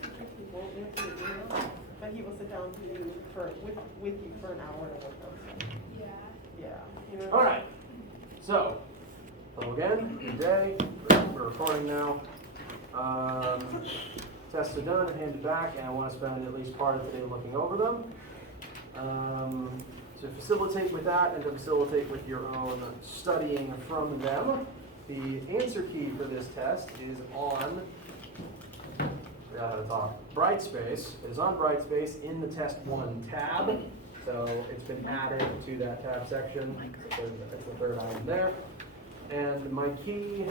He won't answer your email, but he will sit down with you for an hour to work on stuff. Yeah. You know. All right. So, hello again. Good day. We're recording now. Tests are done and handed back, and I want to spend at least part of today looking over them. To facilitate with that and to facilitate with your own studying from them, the answer key for this test is on, forgot how to talk, Brightspace. It is on Brightspace in the Test 1 tab. So it's been added to that tab section. That's the third item there. And my key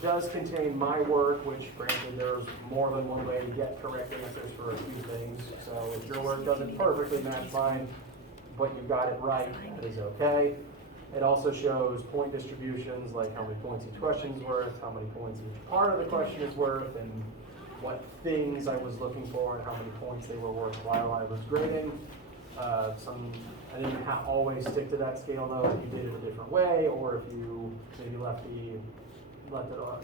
does contain my work, which granted there's more than one way to get correct answers for a few things. So if your work doesn't perfectly match mine, but you got it right, that is okay. It also shows point distributions, like how many points each question is worth, how many points each part of the question is worth, and what things I was looking for and how many points they were worth while I was grading. I didn't always stick to that scale though, if you did it a different way, or if you maybe left it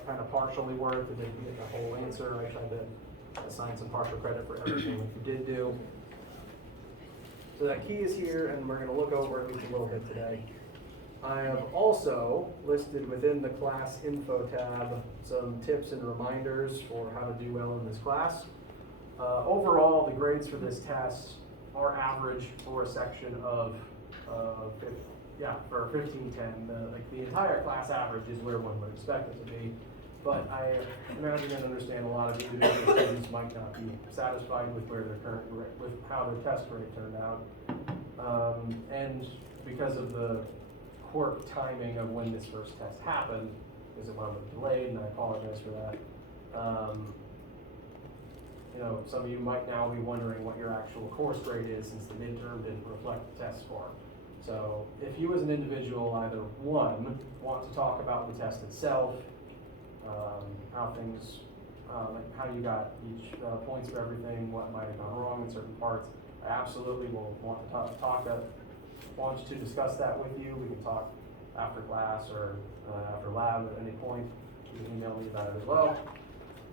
kind of partially worth and didn't get the whole answer. I tried to assign some partial credit for everything that you did do. So that key is here, and we're going to look over at least a little bit today. I have also listed within the class info tab some tips and reminders for how to do well in this class. Overall, the grades for this test are average for a section of for 1510. The entire class average is where one would expect it to be. But I imagine and understand a lot of individual students might not be satisfied with where their with how their test grade turned out. And because of the quirk timing of when this first test happened, because it went delayed, and I apologize for that. Some of you might now be wondering what your actual course grade is since the midterm didn't reflect the test score. So if you as an individual either one, want to talk about the test itself, how things, like how you got each points of everything, what might have gone wrong in certain parts, I absolutely will want to want to discuss that with you. We can talk after class or after lab at any point. You can email me about it as well.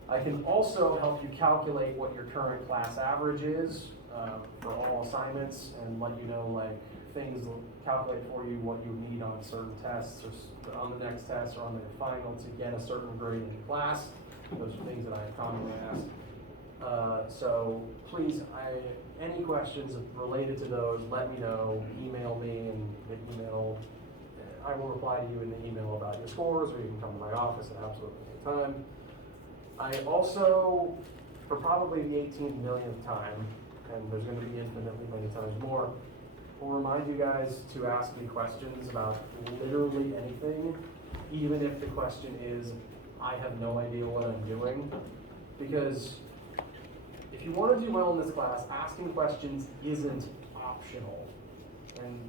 I can also help you calculate what your current class average is for all assignments and let you know like things, calculate for you what you need on certain tests or on the next test or on the final to get a certain grade in class. Those are things that I commonly ask. So please, any questions related to those, let me know, email me, and the email, I will reply to you in the email about your scores, or you can come to my office at absolutely any time. I also, for probably the 18th millionth time, and there's going to be infinitely many times more, will remind you guys to ask me questions about literally anything, even if the question is, I have no idea what I'm doing. Because if you want to do well in this class, asking questions isn't optional. And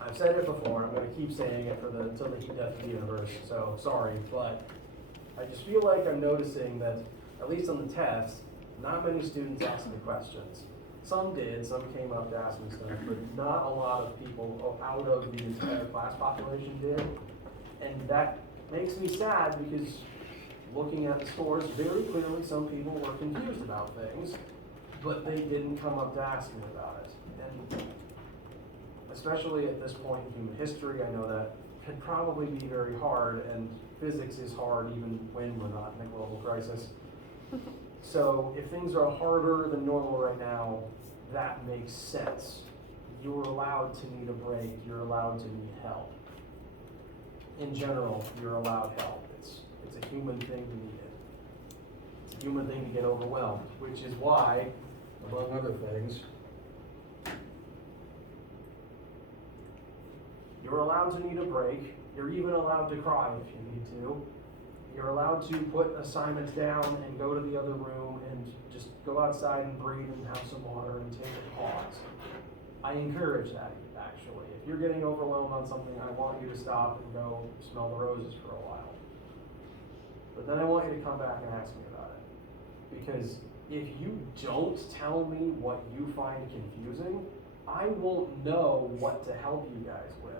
I've said it before, I'm going to keep saying it until the death of the universe, so sorry, but I just feel like I'm noticing that, at least on the test, not many students ask me questions. Some did, some came up to ask me stuff, but not a lot of people out of the entire class population did. And that makes me sad because looking at the scores, very clearly some people were confused about things, but they didn't come up to ask me about it. And especially at this point in human history, I know that can probably be very hard, and physics is hard even when we're not in a global crisis. So if things are harder than normal right now, that makes sense. You're allowed to need a break. You're allowed to need help. In general, you're allowed help. It's a human thing to need it. It's a human thing to get overwhelmed, which is why, among other things, you're allowed to need a break. You're even allowed to cry if you need to. You're allowed to put assignments down and go to the other room and just go outside and breathe and have some water and take a pause. I encourage that, actually. If you're getting overwhelmed on something, I want you to stop and go smell the roses for a while. But then I want you to come back and ask me about it. Because if you don't tell me what you find confusing, I won't know what to help you guys with.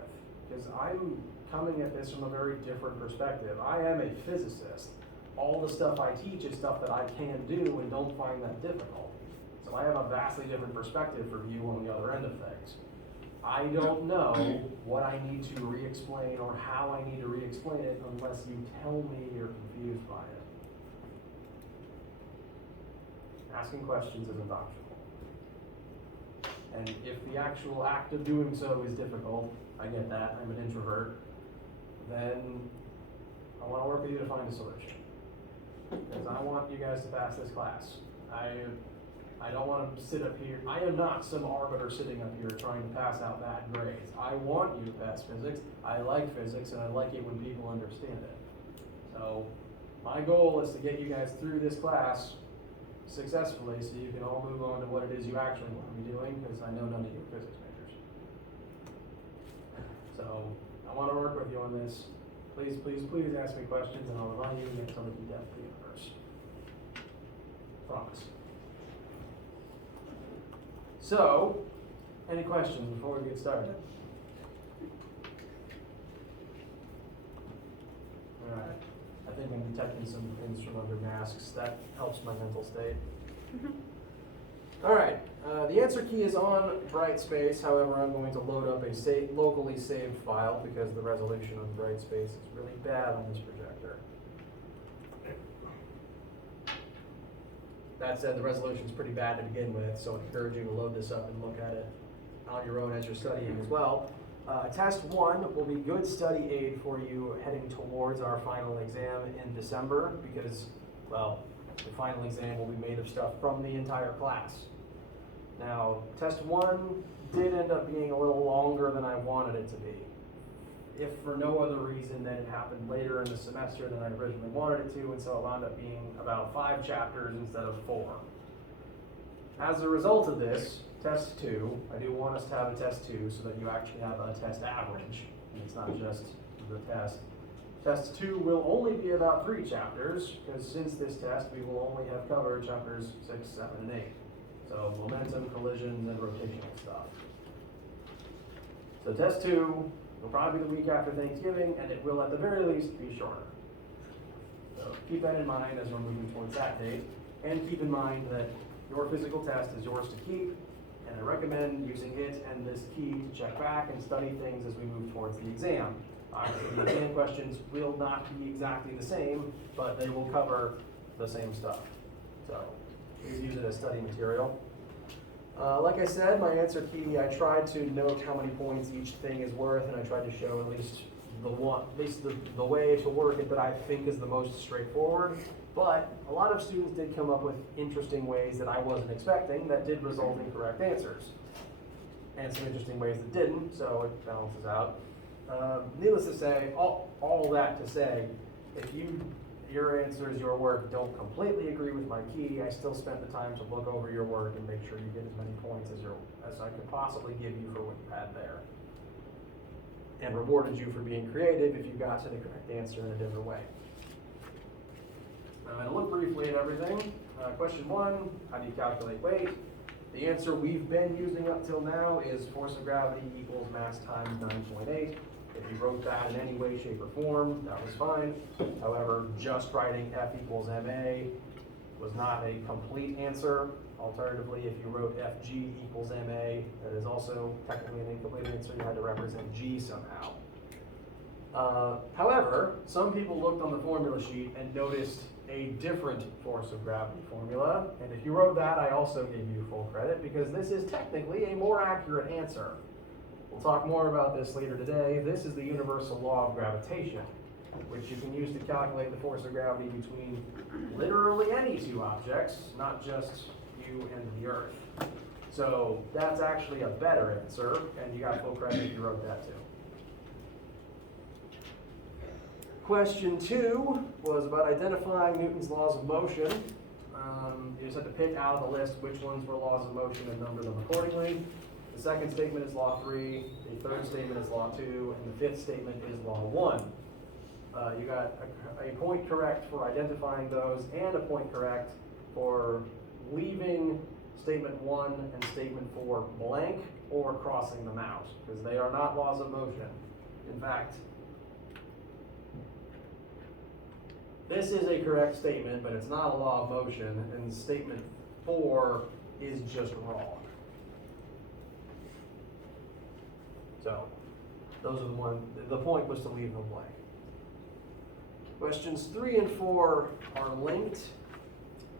Because I'm coming at this from a very different perspective. I am a physicist. all the stuff I teach is stuff that I can do and don't find that difficult. So I have a vastly different perspective for you on the other end of things. I don't know what I need to re-explain or how I need to re-explain it unless you tell me you're confused by it. Asking questions isn't optional. And if the actual act of doing so is difficult, I get that, I'm an introvert, then I want to work with you to find a solution. Because I want you guys to pass this class. I don't want to sit up here. I am not some arbiter sitting up here trying to pass out bad grades. I want you to pass physics. I like physics, and I like it when people understand it. So my goal is to get you guys through this class successfully so you can all move on to what it is you actually want to be doing, because I know none of you are physics majors. So I want to work with you on this. Please, please, please ask me questions, and I'll remind you next time you death the universe. Promise. So, any questions before we get started? All right. I think I'm detecting some things from under masks. That helps my mental state. All right. The answer key is on Brightspace. However, I'm going to load up a locally saved file because the resolution on Brightspace is really bad on this projector. That said, the resolution is pretty bad to begin with, so I encourage you to load this up and look at it on your own as you're studying as well. Test 1 will be good study aid for you heading towards our final exam in December because, well, the final exam will be made of stuff from the entire class. Now, test 1 did end up being a little longer than I wanted it to be. If for no other reason than it happened later in the semester than I originally wanted it to, and so it wound up being about 5 chapters instead of 4. As a result of this, test 2, I do want us to have a test 2 so that you actually have a test average, and it's not just the test. Test 2 will only be about 3 chapters, because since this test, we will only have covered chapters 6, 7, and 8. So momentum, collisions, and rotational stuff. So test 2 will probably be the week after Thanksgiving, and it will at the very least be shorter. So keep that in mind as we're moving towards that date, and keep in mind that your physical test is yours to keep, and I recommend using it and this key to check back and study things as we move towards the exam. Obviously, the exam questions will not be exactly the same, but they will cover the same stuff. So please use it as study material. Like I said, my answer key, I tried to note how many points each thing is worth, and I tried to show at least the way to work it that I think is the most straightforward. But a lot of students did come up with interesting ways that I wasn't expecting that did result in correct answers. And some interesting ways that didn't, so it balances out. Needless to say, all that to say, if your answers, your work don't completely agree with my key, I still spent the time to look over your work and make sure you get as many points as I could possibly give you for what you had there. And rewarded you for being creative if you got to the correct answer in a different way. I'm going to look briefly at everything. Question 1, how do you calculate weight? The answer we've been using up till now is force of gravity equals mass times 9.8. If you wrote that in any way, shape, or form, that was fine. However, just writing F equals MA was not a complete answer. Alternatively, if you wrote FG equals MA, that is also technically an incomplete answer. You had to represent G somehow. However, some people looked on the formula sheet and noticed a different force of gravity formula. And if you wrote that, I also give you full credit because this is technically a more accurate answer. We'll talk more about this later today. This is the universal law of gravitation, which you can use to calculate the force of gravity between literally any 2 objects, not just you and the Earth. So that's actually a better answer, and you got full credit if you wrote that too. Question 2 was about identifying Newton's laws of motion. You just had to pick out of the list which ones were laws of motion and number them accordingly. The second statement is law 3, the third statement is law 2, and the 5th statement is law 1. You got a point correct for identifying those and a point correct for leaving statement 1 and statement 4 blank or crossing them out, because they are not laws of motion. In fact, This is a correct statement, but it's not a law of motion, and statement 4 is just wrong. So, those are the one. The point was to leave them blank. Questions 3 and 4 are linked,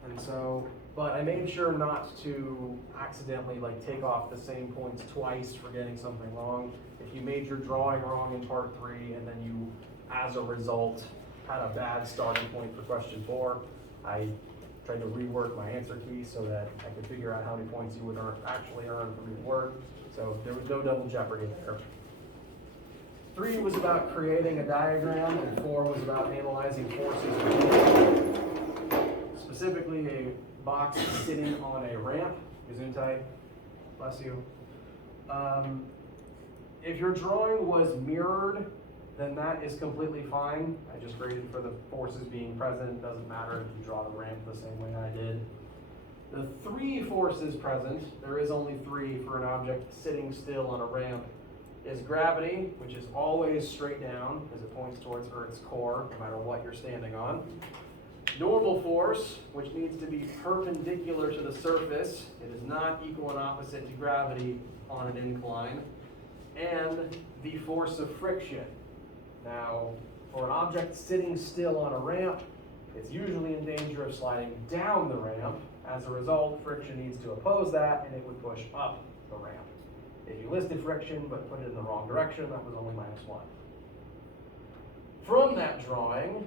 and so, but I made sure not to accidentally like take off the same points twice for getting something wrong. If you made your drawing wrong in part 3 and then you, as a result, had a bad starting point for question 4, I tried to rework my answer key so that I could figure out how many points you would actually earn from each word. So there was no double jeopardy there. 3 was about creating a diagram, and 4 was about analyzing forces. Specifically, a box sitting on a ramp. Gesundheit. Bless you. If your drawing was mirrored, then that is completely fine. I just graded for the forces being present. It doesn't matter if you draw the ramp the same way I did. The 3 forces present, there is only 3 for an object sitting still on a ramp, is gravity, which is always straight down as it points towards Earth's core, no matter what you're standing on. Normal force, which needs to be perpendicular to the surface. It is not equal and opposite to gravity on an incline. And the force of friction. Now, for an object sitting still on a ramp, it's usually in danger of sliding down the ramp. As a result, friction needs to oppose that, and it would push up the ramp. If you listed friction but put it in the wrong direction, that was only -1. From that drawing,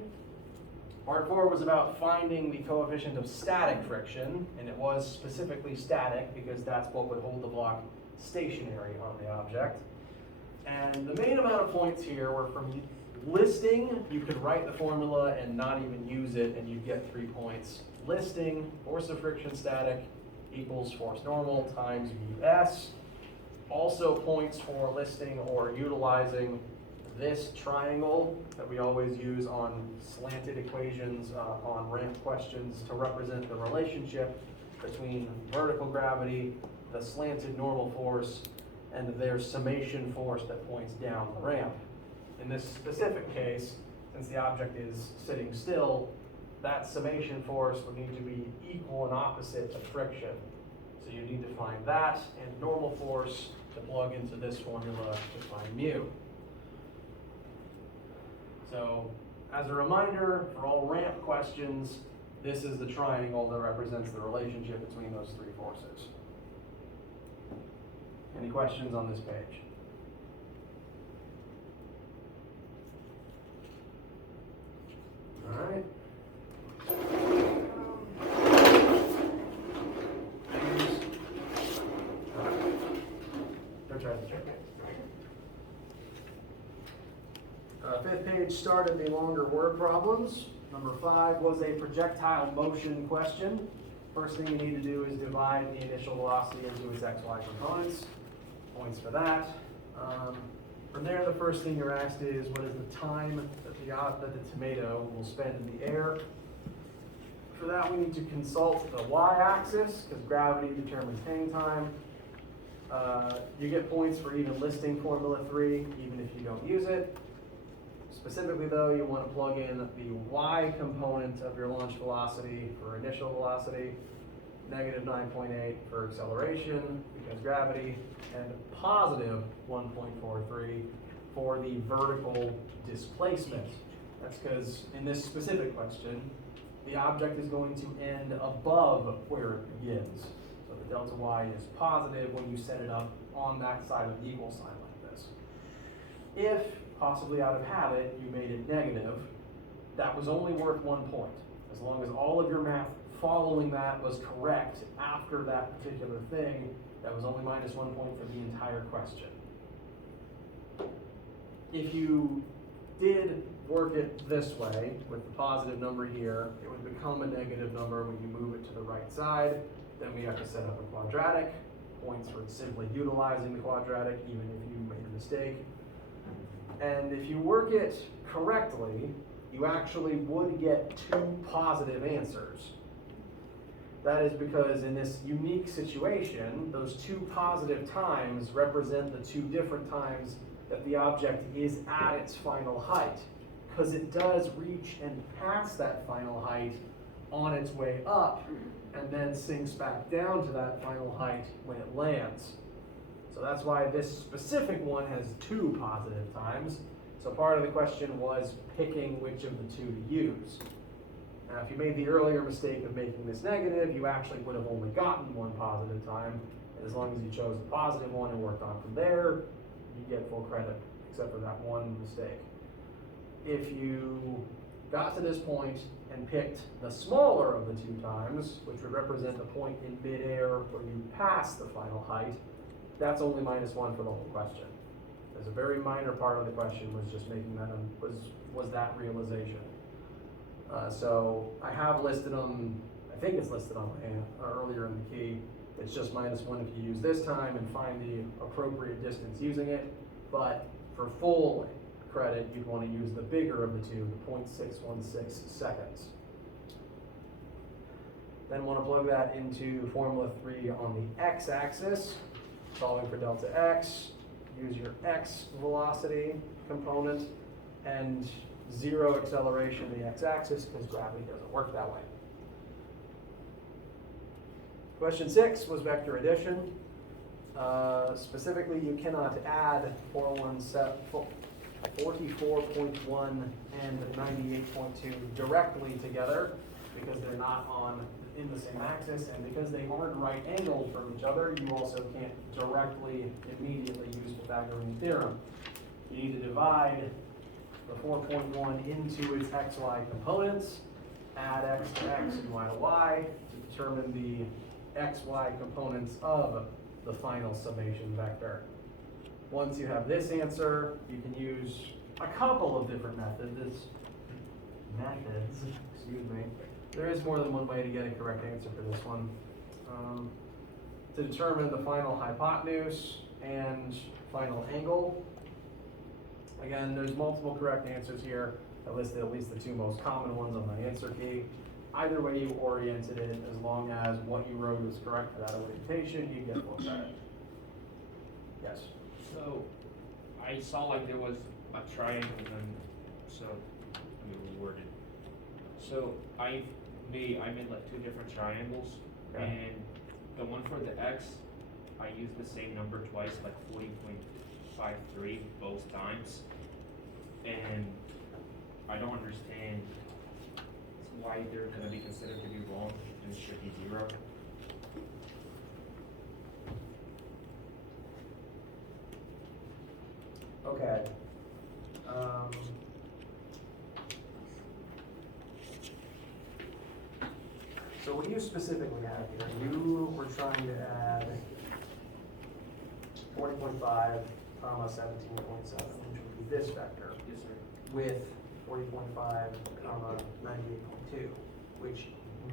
part 4 was about finding the coefficient of static friction, and it was specifically static because that's what would hold the block stationary on the object. And the main amount of points here were from listing. You could write the formula and not even use it, and you'd get 3 points. Listing, force of friction static equals force normal times Vs. Also points for listing or utilizing this triangle that we always use on slanted equations on ramp questions to represent the relationship between vertical gravity, the slanted normal force, and their summation force that points down the ramp. In this specific case, since the object is sitting still, that summation force would need to be equal and opposite to friction. So you need to find that and normal force to plug into this formula to find mu. So, as a reminder, for all ramp questions, this is the triangle that represents the relationship between those 3 forces. Any questions on this page? All right. Fifth page started the longer word problems. Number 5 was a projectile motion question. First thing you need to do is divide the initial velocity into its xy components. Points for that. From there, the first thing you're asked is, what is the time that the tomato will spend in the air? For that, we need to consult the y-axis, because gravity determines hang time. You get points for even listing Formula 3, even if you don't use it. Specifically, though, you want to plug in the y component of your launch velocity for initial velocity, -9.8 for acceleration, because gravity, and +1.43 for the vertical displacement. That's because in this specific question, the object is going to end above where it begins. So the delta y is positive when you set it up on that side of the equal sign like this. If, possibly out of habit, you made it negative, that was only worth 1 point. As long as all of your math following that was correct after that particular thing, that was only -1 point for the entire question. If you did work it this way, with the positive number here, it would become a negative number when you move it to the right side. Then we have to set up a quadratic. Points for simply utilizing the quadratic, even if you made a mistake. And if you work it correctly, you actually would get 2 positive answers. That is because in this unique situation, those 2 positive times represent the 2 different times that the object is at its final height. because it does reach and pass that final height on its way up, and then sinks back down to that final height when it lands. So that's why this specific one has 2 positive times. So part of the question was picking which of the 2 to use. Now, if you made the earlier mistake of making this negative, you actually would have only gotten 1 positive time. As long as you chose the positive one and worked on from there, you get full credit, except for that 1 mistake. If you got to this point and picked the smaller of the 2 times, which would represent the point in midair where you pass the final height, that's only -1 for the whole question. There's a very minor part of the question was just making that, was that realization. So I have listed them, I think it's listed on my earlier in the key. It's just -1 if you use this time and find the appropriate distance using it. But for full credit, you'd want to use the bigger of the 2, the 0.616 seconds. Then want to plug that into formula 3 on the x-axis, solving for delta x. Use your x velocity component and 0 acceleration in the x-axis because gravity doesn't work that way. Question 6 was vector addition. Specifically, you cannot add 44.1 and 98.2 directly together because they're not in the same axis, and because they aren't right angled from each other, you also can't directly immediately use Pythagorean theorem. You need to divide the 4.1 into its xy components, add x to x and y to y to determine the xy components of the final summation vector. Once you have this answer, you can use a couple of different methods. Excuse me. There is more than one way to get a correct answer for this one. To determine the final hypotenuse and final angle. Again, there's multiple correct answers here. I listed at least the 2 most common ones on my answer key. Either way you oriented it, as long as what you wrote was correct for that orientation, you get full credit. Yes? So, I saw like there was a triangle then, so, let me reword it. So, I made like 2 different triangles, Okay. and the one for the x, I used the same number twice, like 40.53 both times, and I don't understand why they're gonna be considered to be wrong and it should be 0. Okay. So what you specifically have here, you were trying to add 40.5, 17.7, which would be this vector, Yes, sir. with 40.5, 98.2, which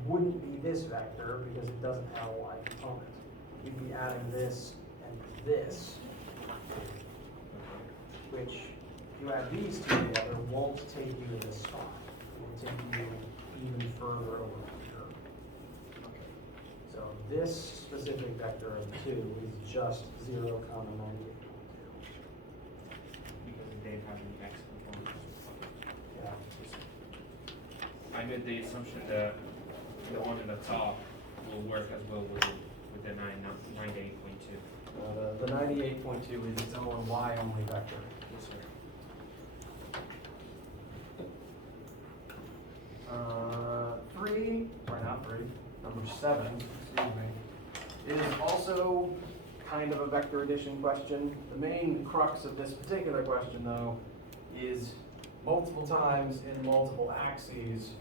wouldn't be this vector because it doesn't have a y component. You'd be adding this and this, which, if you add these 2 together, won't take you to this spot. It will take you even further over here. So this specific vector of 2 is just 0, 98.2. Because they have an x component. Yeah. I made the assumption that the one in the top will work as well with the 98.2. The 98.2 is its own y-only vector. Yes, sir. 3, or not 3, number 7, excuse me, is also kind of a vector addition question. The main crux of this particular question, though, is multiple times in multiple axes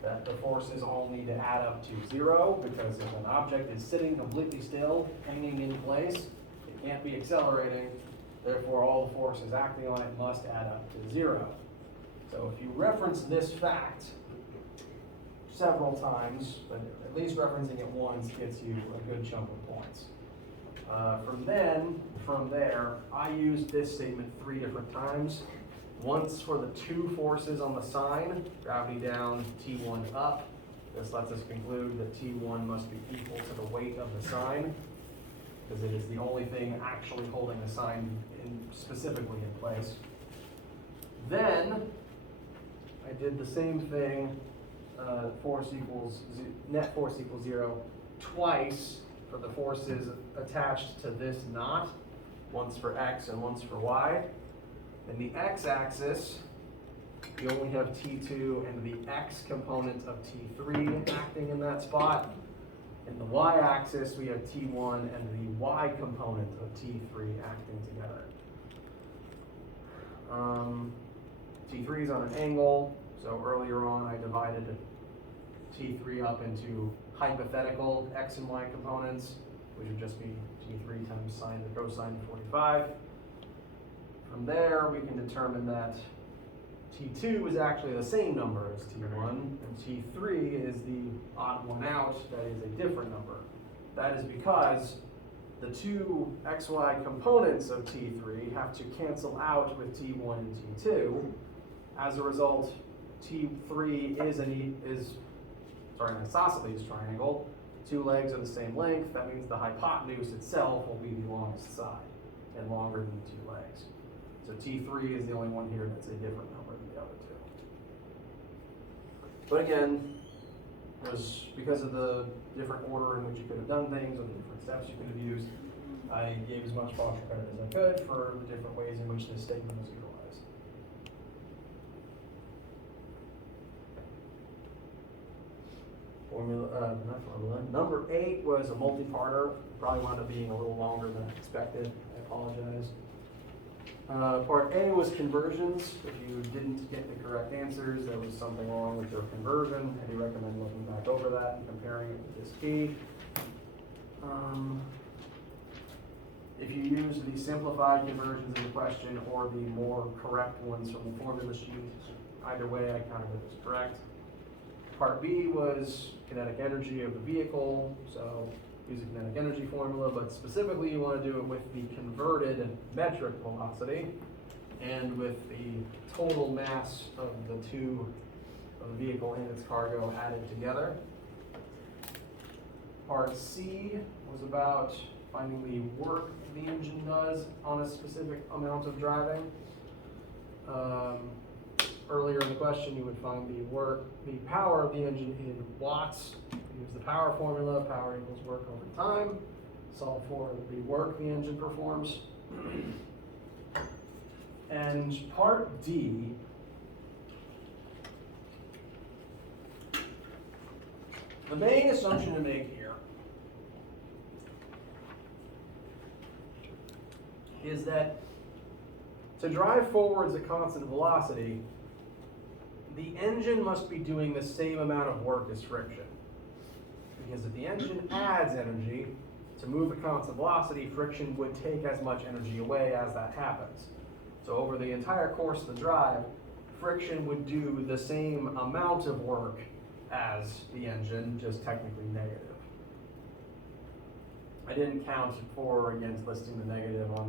that the forces all need to add up to 0, because if an object is sitting completely still, hanging in place, it can't be accelerating, therefore all the forces acting on it must add up to 0. So if you reference this fact several times, but at least referencing it once gets you a good chunk of points. From there, I used this statement 3 different times. Once for the 2 forces on the sign, gravity down, T1 up. This lets us conclude that T1 must be equal to the weight of the sign, because it is the only thing actually holding the sign specifically in place. Then I did the same thing, net force equals 0 twice for the forces attached to this knot, once for X and once for Y. In the X-axis, you only have T2 and the X component of T3 acting in that spot. In the Y-axis, we have T1 and the Y component of T3 acting together. T3 is on an angle, so earlier on I divided T3 up into hypothetical X and Y components, which would just be T3 times sine or cosine 45. From there, we can determine that T2 is actually the same number as T1, and T3 is the odd one out, that is a different number. That is because the two XY components of T3 have to cancel out with T1 and T2. As a result, T3 is an isosceles triangle. Two legs are the same length. That means the hypotenuse itself will be the longest side and longer than the two legs. So T3 is the only one here that's a different number than the other two. But again, it was because of the different order in which you could have done things or the different steps you could have used, I gave as much partial credit as I could for the different ways in which this statement was utilized. Number 8 was a multi-parter. Probably wound up being a little longer than expected. I apologize. Part A was conversions. If you didn't get the correct answers, there was something wrong with your conversion. I do recommend looking back over that and comparing it with this key. If you use the simplified conversions in the question or the more correct ones from the formula sheet, either way I counted it as correct. Part B was kinetic energy of the vehicle, so use a kinetic energy formula, but specifically you want to do it with the converted metric velocity and with the total mass of the vehicle and its cargo added together. Part C was about finding the work the engine does on a specific amount of driving. Earlier in the question, you would find the power of the engine in watts. Use the power formula, power equals work over time. Solve for the work the engine performs. And part D, the main assumption to make here is that to drive forwards at constant velocity, the engine must be doing the same amount of work as friction. Because if the engine adds energy to move at constant velocity, friction would take as much energy away as that happens. So over the entire course of the drive, friction would do the same amount of work as the engine, just technically negative. I didn't count for or against listing the negative on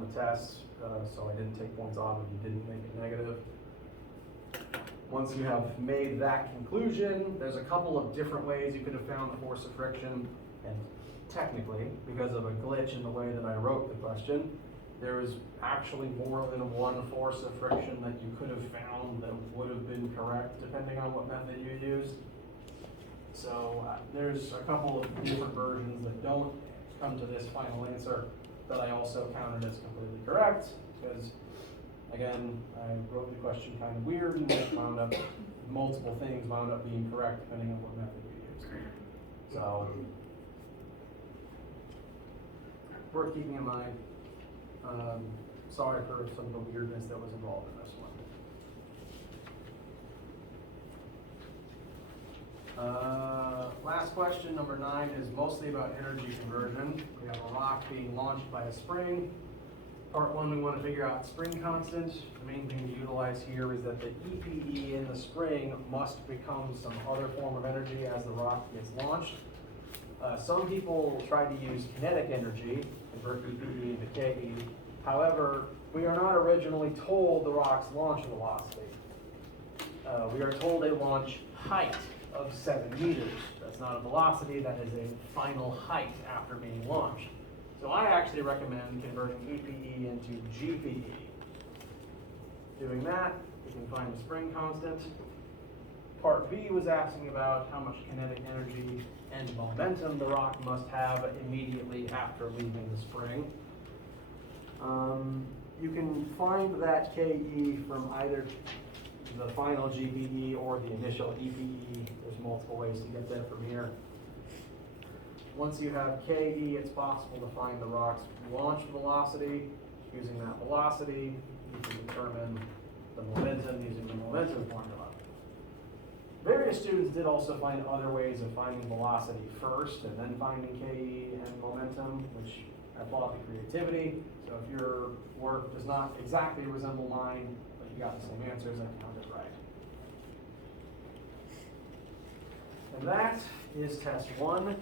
the test, so I didn't take points off if you didn't make it negative. Once you have made that conclusion, there's a couple of different ways you could have found the force of friction, and technically, because of a glitch in the way that I wrote the question, there is actually more than one force of friction that you could have found that would have been correct depending on what method you used. So there's a couple of different versions that don't come to this final answer that I also counted as completely correct, because again, I wrote the question kind of weird and it wound up, multiple things wound up being correct depending on what method you used. So, worth keeping in mind. Sorry for some of the weirdness that was involved in this one. Last question, number 9, is mostly about energy conversion. We have a rock being launched by a spring. Part 1, we want to figure out spring constant. The main thing to utilize here is that the EPE in the spring must become some other form of energy as the rock gets launched. Some people try to use kinetic energy, convert EPE into KE. However, we are not originally told the rock's launch velocity. We are told a launch height of 7 meters. That's not a velocity, that is a final height after being launched. So I actually recommend converting EPE into GPE. doing that, we can find the spring constant. Part B was asking about how much kinetic energy and momentum the rock must have immediately after leaving the spring. You can find that KE from either the final GPE or the initial EPE. There's multiple ways to get there from here. Once you have KE, it's possible to find the rock's launch velocity. Using that velocity, you can determine the momentum using the momentum formula. Various students did also find other ways of finding velocity first and then finding KE and momentum, which I applaud the creativity. So if your work does not exactly resemble mine, but you got the same answers, I count it right. And that is test 1.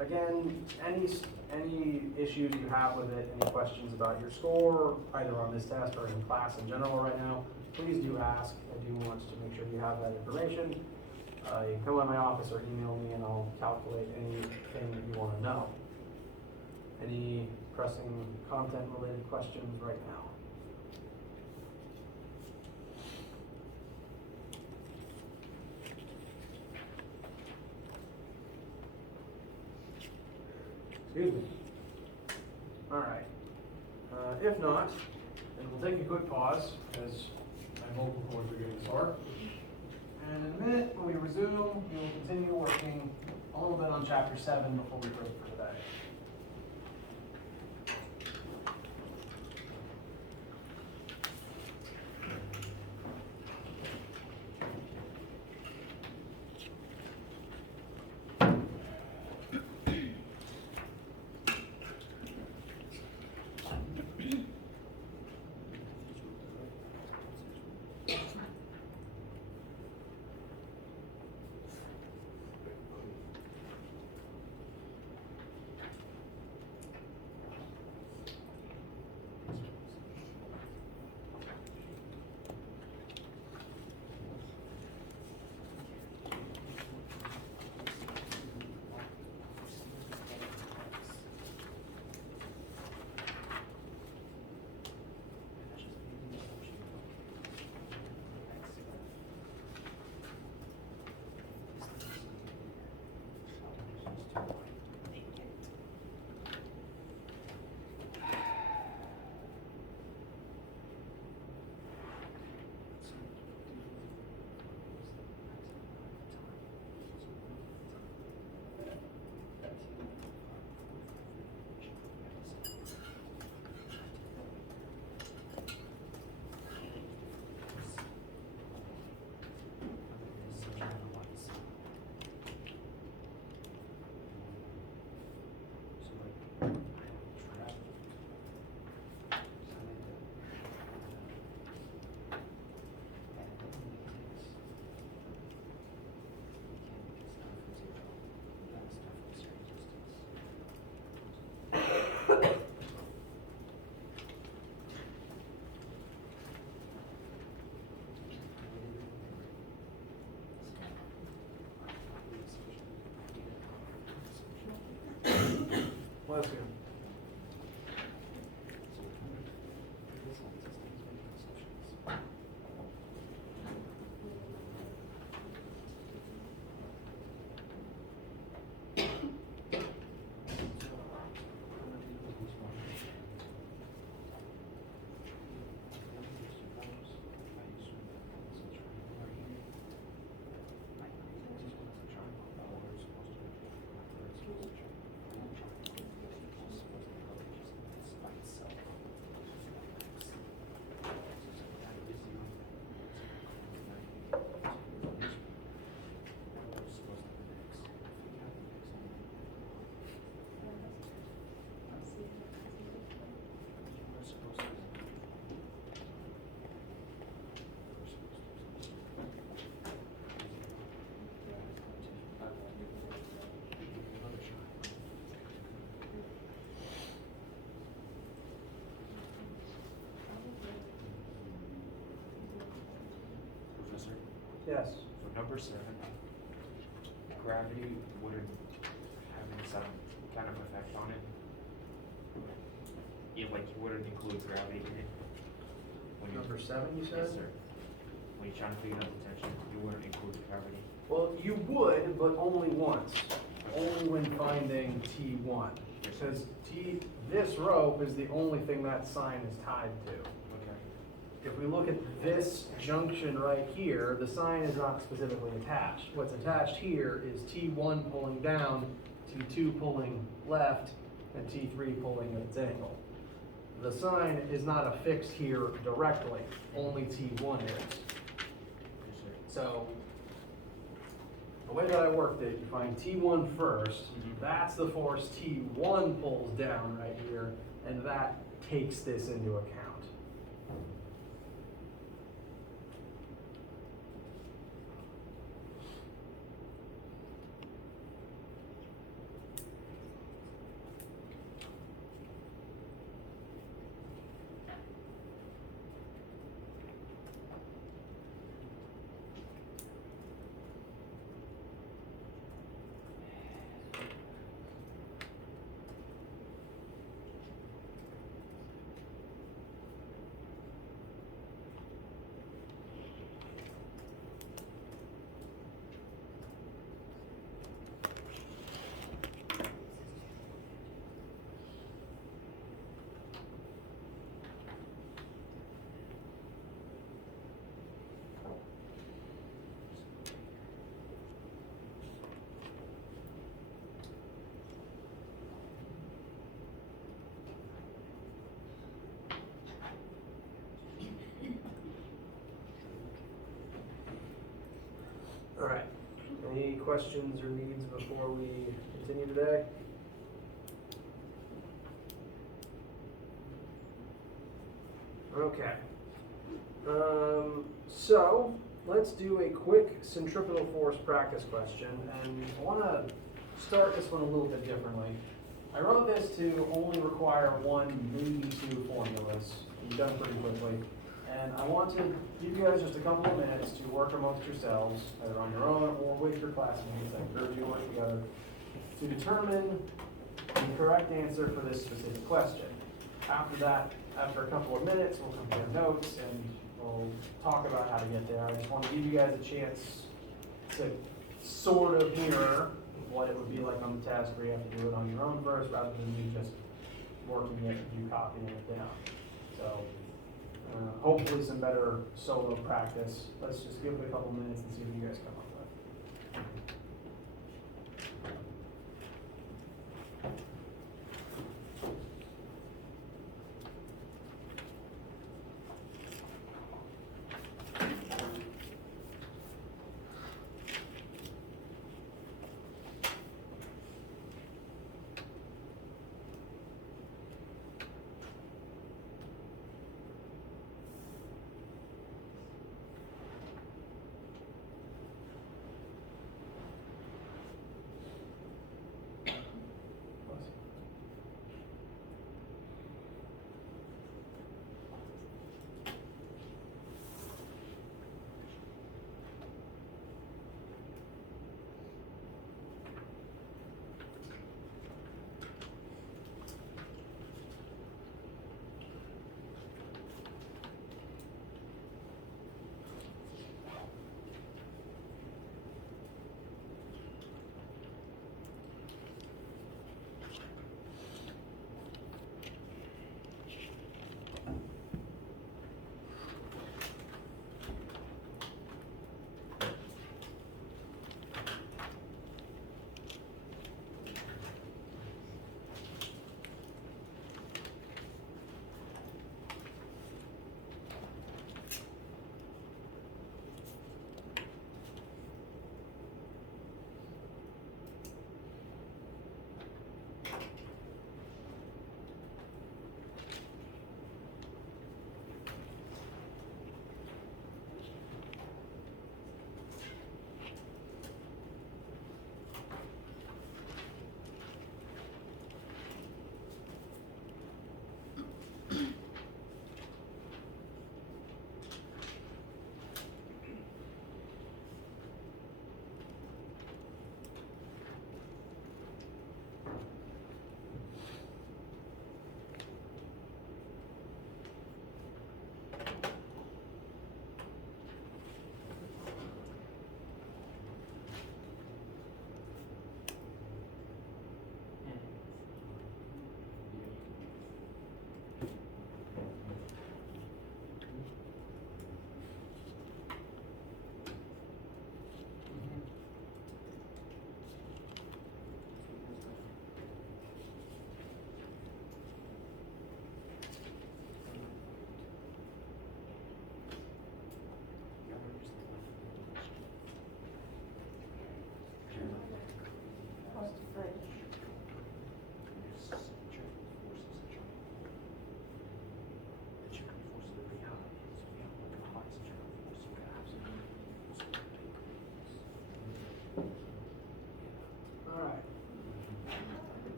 Again, any issues you have with it, any questions about your score, either on this test or in class in general right now, please do ask. I do want to make sure you have that information. You can come by my office or email me and I'll calculate anything that you want to know. Any pressing content related questions right now? Excuse me. All right. If not, then we'll take a quick pause because my vocal cords are getting sore. And in a minute, when we resume, we will continue working a little bit on chapter 7 before we break for today. Bless you. Yes. For number 7, gravity wouldn't have some kind of effect on it. Yeah, like you wouldn't include gravity in it. When you- Number 7, you said? Yes, sir. When you're trying to figure out the tension, you wouldn't include gravity. Well, you would, but only once. Only when finding T1. Because this rope is the only thing that sign is tied to. Okay. If we look at this junction right here, the sign is not specifically attached. What's attached here is T1 pulling down, T2 pulling left, and T3 pulling at its angle. The sign is not affixed here directly, only T1 is. Yes, sir. So, the way that I worked it, you find T1 first, Mhm. that's the force T1 pulls down right here, and that takes this into account. All right, any questions or needs before we continue today? Okay. So let's do a quick centripetal force practice question, and I want to start this one a little bit differently. I wrote this to only require 1, maybe 2 formulas. You've done pretty quickly. And I want to give you guys just a couple of minutes to work amongst yourselves, either on your own or with your classmates. I encourage you to work together to determine the correct answer for this specific question. After that, after a couple of minutes, we'll compare notes and we'll talk about how to get there. I just want to give you guys a chance to sort of mirror what it would be like on the test, where you have to do it on your own first rather than you just working it and you copying it down. So hopefully some better solo practice. Let's just give it a couple minutes and see what you guys come up with.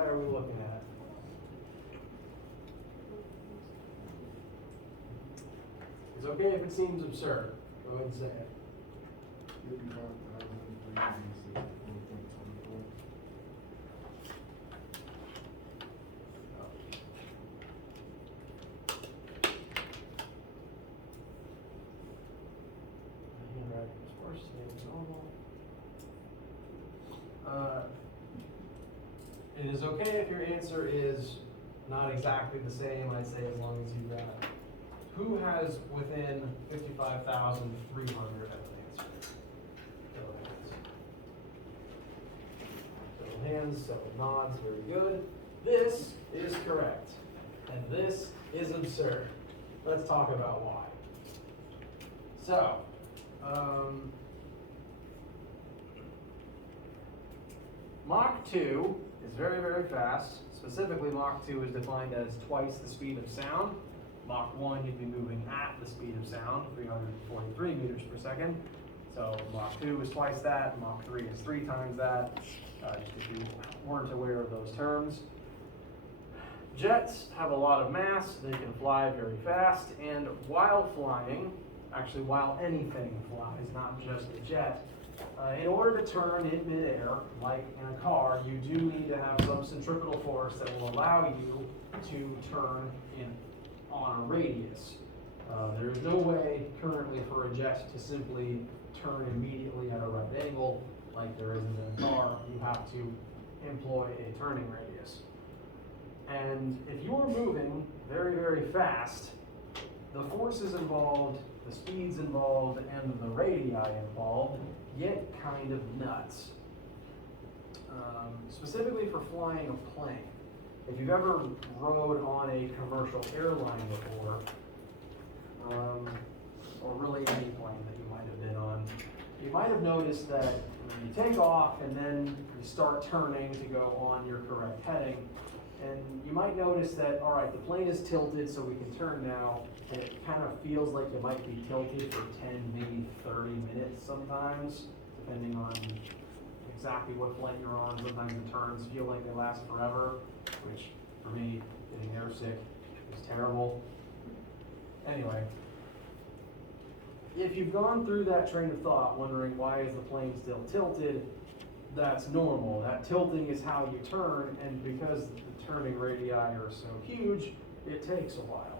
are we looking at? It's okay if it seems absurd. Go ahead and say it. 55,364.24. Handwriting is worse than normal. It is okay if your answer is not exactly the same, I'd say, as long as you got it. Who has within 55,300 as an answer? Several hands, several nods, very good. This is correct, and this is absurd. Let's talk about why. So, Mach 2 is very, very fast. Specifically, Mach 2 is defined as twice the speed of sound. Mach 1, you'd be moving at the speed of sound, 343 meters per second. So Mach 2 is twice that, Mach 3 is 3 times that, just if you weren't aware of those terms. Jets have a lot of mass, they can fly very fast, and while flying, actually while anything flies, not just a jet, in order to turn in midair, like in a car, you do need to have some centripetal force that will allow you to turn on a radius. There is no way currently for a jet to simply turn immediately at a right angle like there is in a car. You have to employ a turning radius. And if you are moving very, very fast, the forces involved, the speeds involved, and the radii involved get kind of nuts. Specifically for flying a plane. If you've ever rode on a commercial airline before, or really any plane that you might have been on, you might have noticed that you take off and then you start turning to go on your correct heading. And you might notice that, all right, the plane is tilted so we can turn now, and it kind of feels like it might be tilted for 10, maybe 30 minutes sometimes, depending on exactly what flight you're on. Sometimes the turns feel like they last forever, which for me, getting airsick is terrible. Anyway, if you've gone through that train of thought, wondering why is the plane still tilted, that's normal. That tilting is how you turn, and because the turning radii are so huge, it takes a while.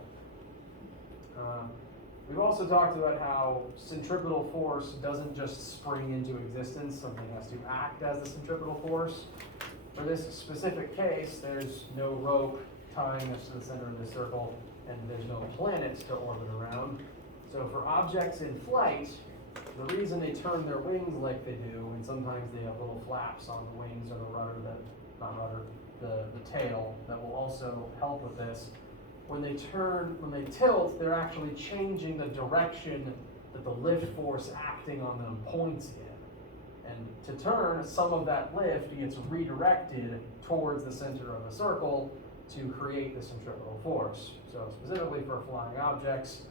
We've also talked about how centripetal force doesn't just spring into existence, something has to act as the centripetal force. For this specific case, there's no rope tying us to the center of the circle, and there's no planets to orbit around. So for objects in flight, the reason they turn their wings like they do, and sometimes they have little flaps on the wings or the rudder the tail that will also help with this. When they tilt, they're actually changing the direction that the lift force acting on them points in. And to turn, some of that lift gets redirected towards the center of the circle to create the centripetal force. So specifically for flying objects,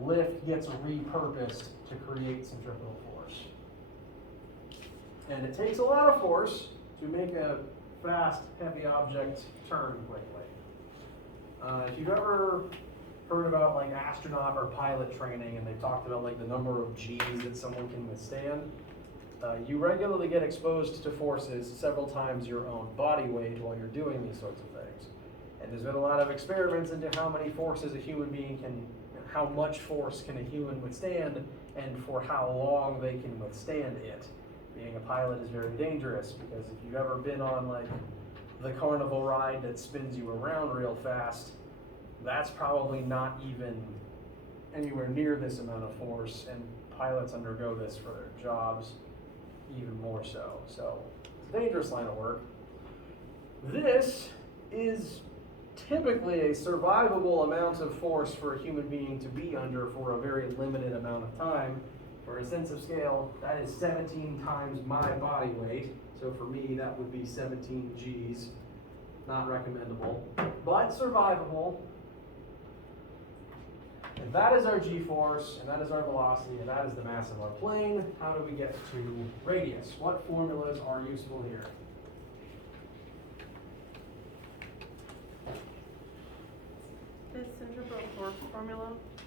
lift gets repurposed to create centripetal force. And it takes a lot of force to make a fast, heavy object turn quickly. If you've ever heard about like astronaut or pilot training, and they've talked about like the number of G's that someone can withstand, you regularly get exposed to forces several times your own body weight while you're doing these sorts of things. And there's been a lot of experiments into how many forces a human being can, how much force can a human withstand, and for how long they can withstand it. Being a pilot is very dangerous, because if you've ever been on like the carnival ride that spins you around real fast, that's probably not even anywhere near this amount of force, and pilots undergo this for their jobs even more so. So it's a dangerous line of work. This is typically a survivable amount of force for a human being to be under for a very limited amount of time. For a sense of scale, that is 17 times my body weight. So for me, that would be 17 G's. Not recommendable, but survivable. And that is our G-force, and that is our velocity, and that is the mass of our plane. How do we get to radius? What formulas are useful here?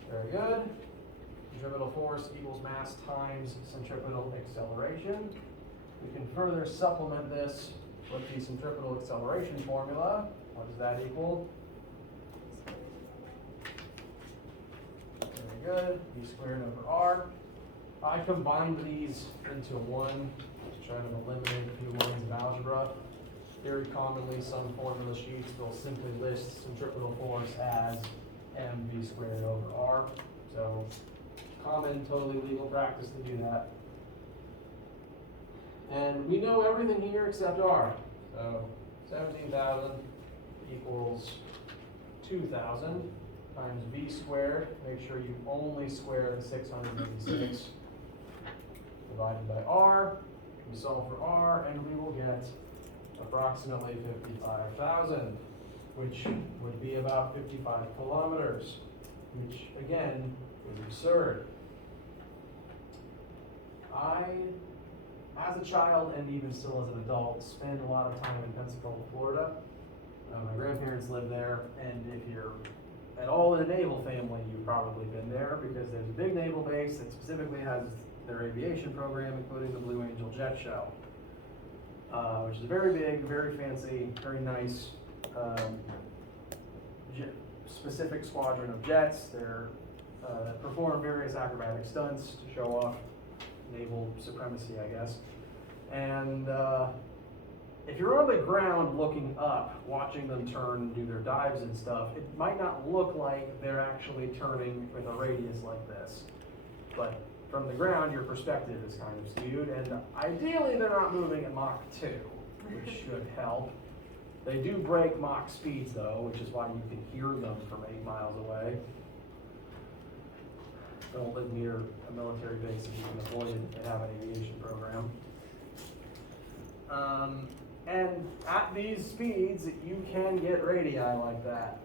Very good. Centripetal force equals mass times centripetal acceleration. We can further supplement this with the centripetal acceleration formula. What does that equal? Very good. V squared over R. I combined these into one to try to eliminate a few lines of algebra. Very commonly, some formula sheets will simply list centripetal force as mv squared over R. So, common, totally legal practice to do that. And we know everything here except R. So, 17,000 equals 2,000 times v squared. Make sure you only square the 686 divided by R. We solve for R, and we will get approximately 55,000, which would be about 55 kilometers, which again is absurd. I, as a child and even still as an adult, spend a lot of time in Pensacola, Florida. My grandparents live there, and if you're at all in a naval family, you've probably been there because there's a big naval base that specifically has their aviation program, including the Blue Angel jet show. Which is very big, very fancy, very nice, specific squadron of jets. They're perform various acrobatic stunts to show off naval supremacy, I guess. And if you're on the ground looking up, watching them turn and do their dives and stuff, it might not look like they're actually turning with a radius like this. But from the ground, your perspective is kind of skewed, and ideally they're not moving at Mach 2, which should help. They do break Mach speeds though, which is why you can hear them from 8 miles away. Don't live near a military base if you can avoid it and have an aviation program. And at these speeds, you can get radii like that.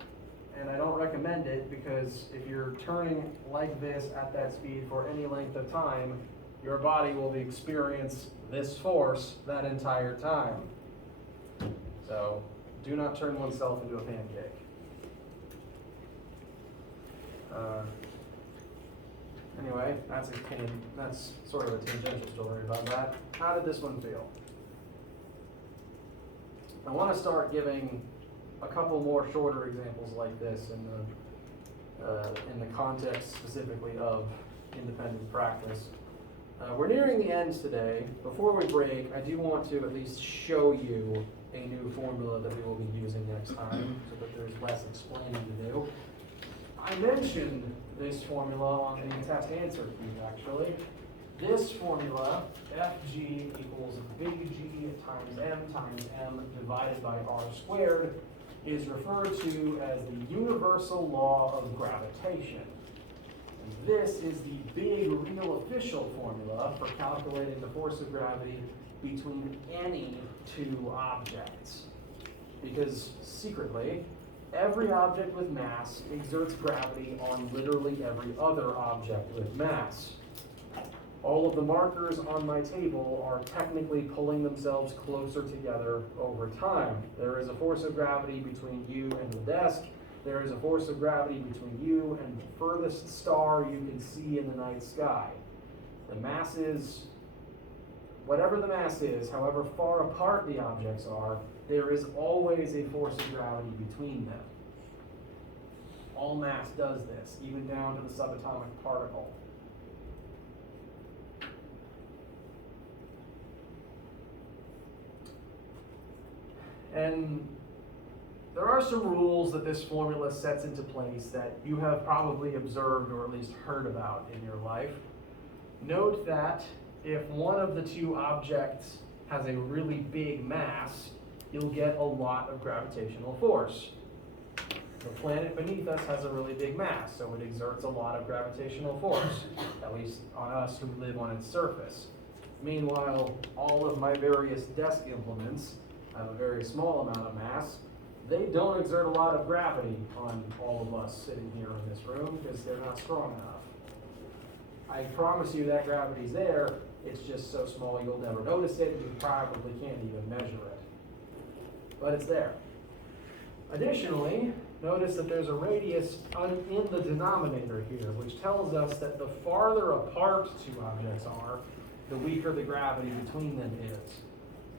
And I don't recommend it because if you're turning like this at that speed for any length of time, your body will experience this force that entire time. So do not turn oneself into a pancake. Anyway, that's sort of a tangential story about that. How did this one feel? I want to start giving a couple more shorter examples like this in the context specifically of independent practice. We're nearing the end today. Before we break, I do want to at least show you a new formula that we will be using next time so that there's less explaining to do. I mentioned this formula on the test answer sheet actually. This formula, Fg equals big G times M divided by R squared, is referred to as the universal law of gravitation. And this is the big real official formula for calculating the force of gravity between any two objects. Because secretly, every object with mass exerts gravity on literally every other object with mass. All of the markers on my table are technically pulling themselves closer together over time. There is a force of gravity between you and the desk. There is a force of gravity between you and the furthest star you can see in the night sky. The mass is, whatever the mass is, however far apart the objects are, there is always a force of gravity between them. All mass does this, even down to the subatomic particle. And there are some rules that this formula sets into place that you have probably observed or at least heard about in your life. Note that if one of the two objects has a really big mass, you'll get a lot of gravitational force. The planet beneath us has a really big mass, so it exerts a lot of gravitational force, at least on us who live on its surface. Meanwhile, all of my various desk implements have a very small amount of mass. They don't exert a lot of gravity on all of us sitting here in this room because they're not strong enough. I promise you that gravity's there, it's just so small you'll never notice it and you probably can't even measure it. But it's there. Additionally, notice that there's a radius in the denominator here, which tells us that the farther apart two objects are, the weaker the gravity between them is.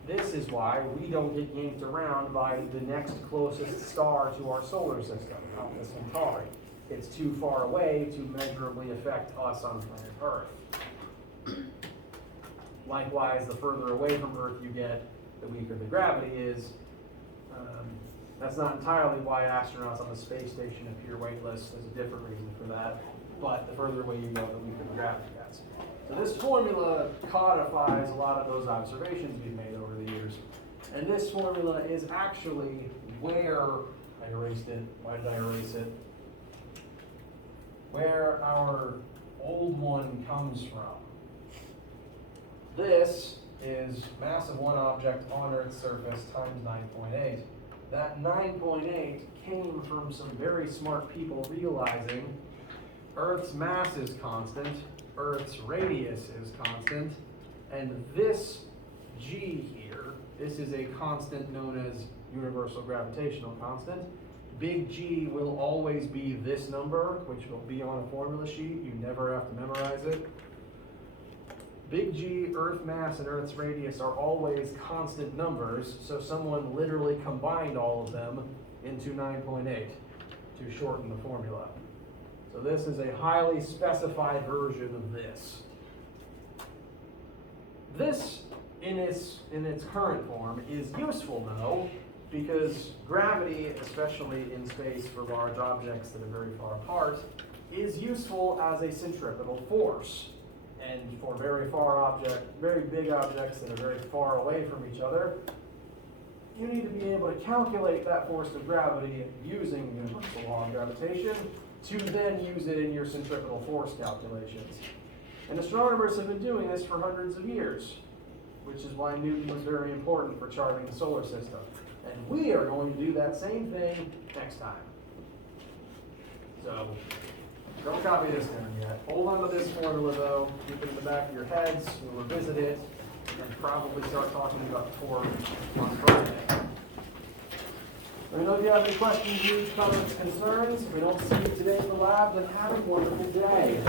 This is why we don't get yanked around by the next closest star to our solar system, Alpha Centauri. It's too far away to measurably affect us on planet Earth. Likewise, the further away from Earth you get, the weaker the gravity is. That's not entirely why astronauts on the space station appear weightless. There's a different reason for that. But the further away you go, the weaker the gravity gets. So this formula codifies a lot of those observations we've made over the years. And this formula is actually where, I erased it, why did I erase it? Where our old one comes from. This is mass of one object on Earth's surface times 9.8. That 9.8 came from some very smart people realizing Earth's mass is constant, Earth's radius is constant, and this G here, this is a constant known as universal gravitational constant. Big G will always be this number, which will be on a formula sheet. You never have to memorize it. Big G, Earth mass, and Earth's radius are always constant numbers, so someone literally combined all of them into 9.8 to shorten the formula. So this is a highly specified version of this. This, in its current form, is useful though, because gravity, especially in space for large objects that are very far apart, is useful as a centripetal force. And for very big objects that are very far away from each other, you need to be able to calculate that force of gravity using universal law of gravitation to then use it in your centripetal force calculations. And astronomers have been doing this for hundreds of years, which is why Newton was very important for charting the solar system. And we are going to do that same thing next time. So, don't copy this down yet. Hold on to this formula though, keep it in the back of your heads, we'll revisit it, and probably start talking about torque on Friday. Let me know if you have any questions, comments, concerns. If we don't see you today in the lab, then have a wonderful day.